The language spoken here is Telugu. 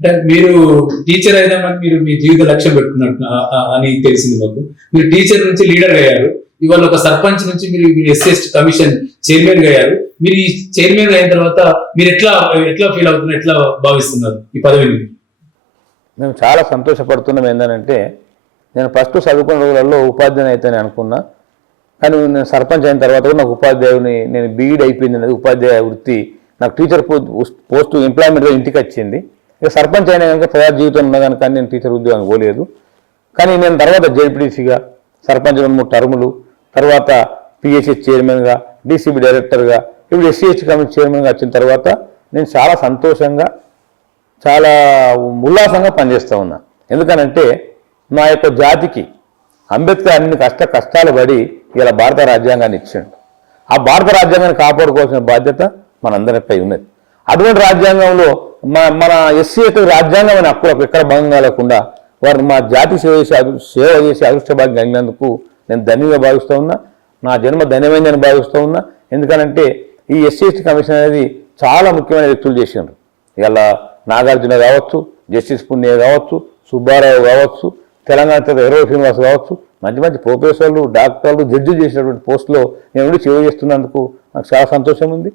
అంటే మీరు టీచర్ అయినామని మీరు మీ జీవిత లక్ష్యం పెట్టుకున్నట్టు అని తెలిసింది మాకు. మీరు టీచర్ నుంచి లీడర్ అయ్యారు. ఇవాళ ఒక సర్పంచ్ నుంచి మీరు ఎస్సీ కమిషన్ చైర్మన్ అయ్యారు. మీరు ఈ చైర్మన్ అయిన తర్వాత మీరు ఎట్లా ఎట్లా ఫీల్ అవుతున్నారు ఎట్లా భావిస్తున్నారు ఈ పదవిని మేము చాలా సంతోషపడుతున్నాం ఏంటంటే నేను ఫస్ట్ చదువుకున్న రోజులలో ఉపాధ్యాయుని అయితే అనుకున్నా. కానీ నేను సర్పంచ్ అయిన తర్వాత కూడా నాకు ఉపాధ్యాయుని నేను బీఈడ్ అయిపోయింది అనేది ఉపాధ్యాయ వృత్తి. నాకు టీచర్ పోస్ట్ ఎంప్లాయ్మెంట్గా ఇంటికి వచ్చింది. ఇక సర్పంచ్ అయినా కనుక ప్రజా జీవితం ఉన్నా కనుక నేను టీచర్ ఉద్యోగం పోలేదు. కానీ నేను తర్వాత జెడ్పీటీసీగా సర్పంచ్ రెండు మూడు టర్ములు తర్వాత పిహెచ్ఎస్ చైర్మన్గా డీసీబీ డైరెక్టర్గా ఇప్పుడు ఎస్సీహెచ్ కమిటీ చైర్మన్గా వచ్చిన తర్వాత నేను చాలా సంతోషంగా చాలా ఉల్లాసంగా పనిచేస్తూ ఉన్నా. ఎందుకనంటే నా యొక్క జాతికి అంబేద్కర్ అన్ని కష్ట కష్టాలు పడి ఇలా భారత రాజ్యాంగాన్ని ఇచ్చాడు. ఆ భారత రాజ్యాంగాన్ని కాపాడుకోవాల్సిన బాధ్యత మనందరిపై ఉన్నది. అటువంటి రాజ్యాంగంలో మన మన ఎస్సీ రాజ్యాంగం అనే హక్కులకు ఎక్కడ భంగం లేకుండా వారిని మా జాతి సేవ చేసి సేవ చేసి అదృష్టభాగ్యం కలిగినందుకు నేను ధన్యంగా భావిస్తూ ఉన్నా. నా జన్మ ధన్యమైందని భావిస్తూ ఉన్నా. ఎందుకనంటే ఈ ఎస్సీఎస్టీ కమిషన్ అనేది చాలా ముఖ్యమైన వ్యక్తులు చేసినారు ఇలా నాగార్జున కావచ్చు జస్టిస్ పుణ్య కావచ్చు సుబ్బారావు కావచ్చు తెలంగాణ తర్వాత ఎరవ శ్రీనివాస్ కావచ్చు మంచి మంచి ప్రొఫెసర్లు డాక్టర్లు జడ్జి చేసినటువంటి పోస్టులో నేను ఉండి సేవ చేస్తున్నందుకు నాకు చాలా సంతోషం ఉంది.